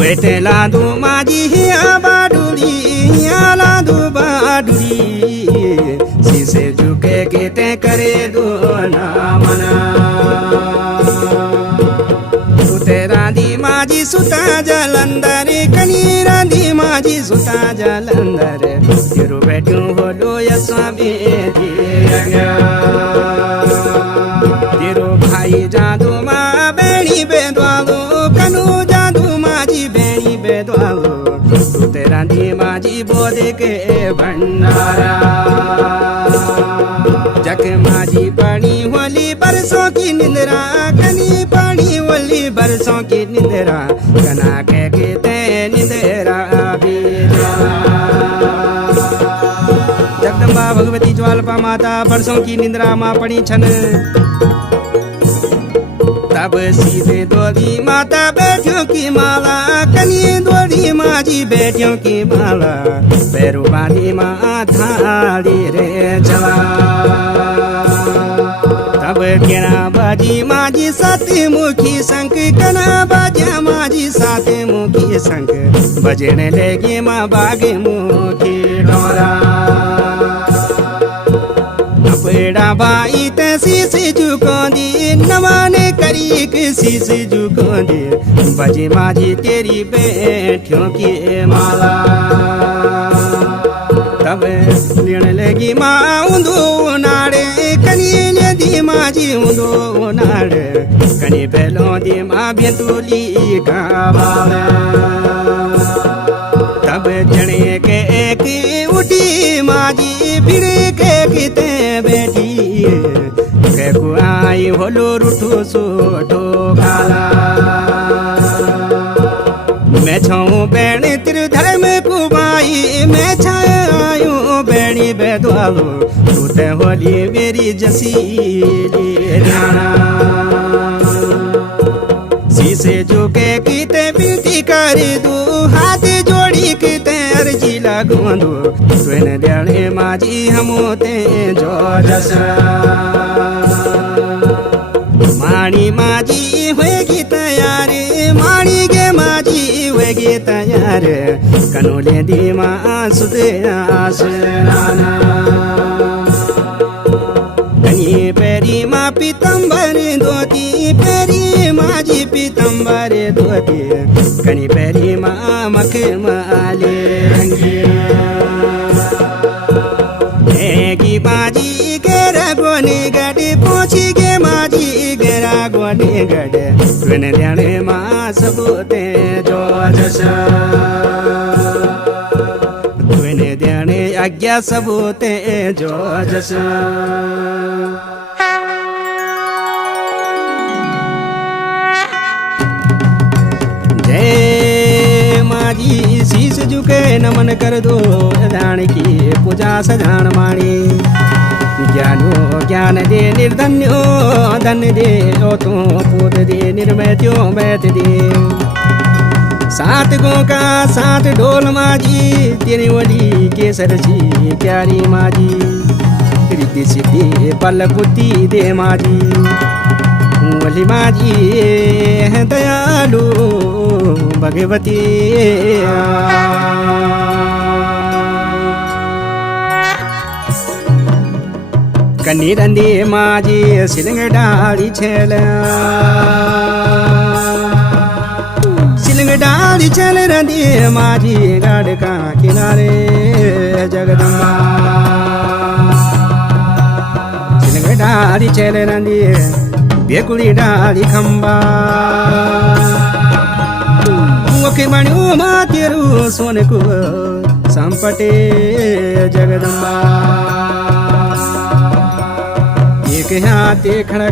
Wete ladu maji hiya baduri, hiya ladu baduri. Sise juke kete kare do na mana. Sute randi maji suta jalandare, kani randi maji suta jalandare. Tiru betu holo ya swami diya. Tiru bhai jadu ma beni bedwalu kanu jadu maji beni bedwalu. Sute randi maji bode ke भंडारा जग माजी पानी होली बरसों की निंदरा कनी पानी होली बरसों की निंदरा कना के कहते निंदरा जगदम्बा भगवती ज्वालपा माता बरसों की निंदरा माँ पड़ी छन तब सीधे दोरी माता बैठियों की माला कनी दोरी माजी बैठियों की माला पैरू बांधी माँ थाली रे चला तब केना बाजी माजी साते मुखी शंख कना बाजा माजी साते मुखी शंख बजने लगी माँ बागे मुखी डोरा पेड़ा बाई तैसी से झुको दी नवाने करी किसी से झुको दी बजे माजी तेरी बैठियों की माला तब लेने लगी माँ उंदो नाड़े कनी ले दी माजी उंदो नाड़े कनी पहलों दी माँ बेतुली का बाला तब जने के एक उठी माजी फिर के किते बैठी के को आई होलो रुठो सोठो गाला मैं छाऊं बैणी तिर धर्म कुमाई मैं छायूं बैणी बेदवालो तू ते होली मेरी जसीली राणा शीशे जो के किते बिनती कर दू हाथ जोड़ी किते अर्जी लागू दू सुन दयाले माजी हमोते जो जस माणी माजी होगी तैयार माणी गे माजी होगी तैयार कनोले दी माँ सुदे आसराना कनी पेरी माँ पीतम्बर धोती पेरी माजी पीतम्बर धोती कनी पेरी माँ मखमली की माजी गेरा गोने गड़े पहुँची गे माजी गेरा गोने गड़े तुन ध्याने माँ सबूते जो जसा तुन ध्याने आज्ञा सबूते जो जसा माजी शीश झुके नमन कर दो दान की पूजा सजान माणी ज्ञानो ज्ञान दे निर्धन्यो धन दे ओ तो पूत दे निर्मैत्यो मैत दे सात गो का सात ढोल माजी तेरी वली केसर जी प्यारी माजी रिद्धि सिद्धि पल बुद्धि दे माजी वली माजी है दयालु भगवती कन्नी रंदी माजी सिलंग डाली छेल डाली छेल रंदी माजी गाड़ का किनारे जगदम्बा सिलंग डाली छेल रंदी बेकुली डाली खंबा मुख मणियों मातेरू सोने को संपटे जगदम्बा एक हाथ खड़ा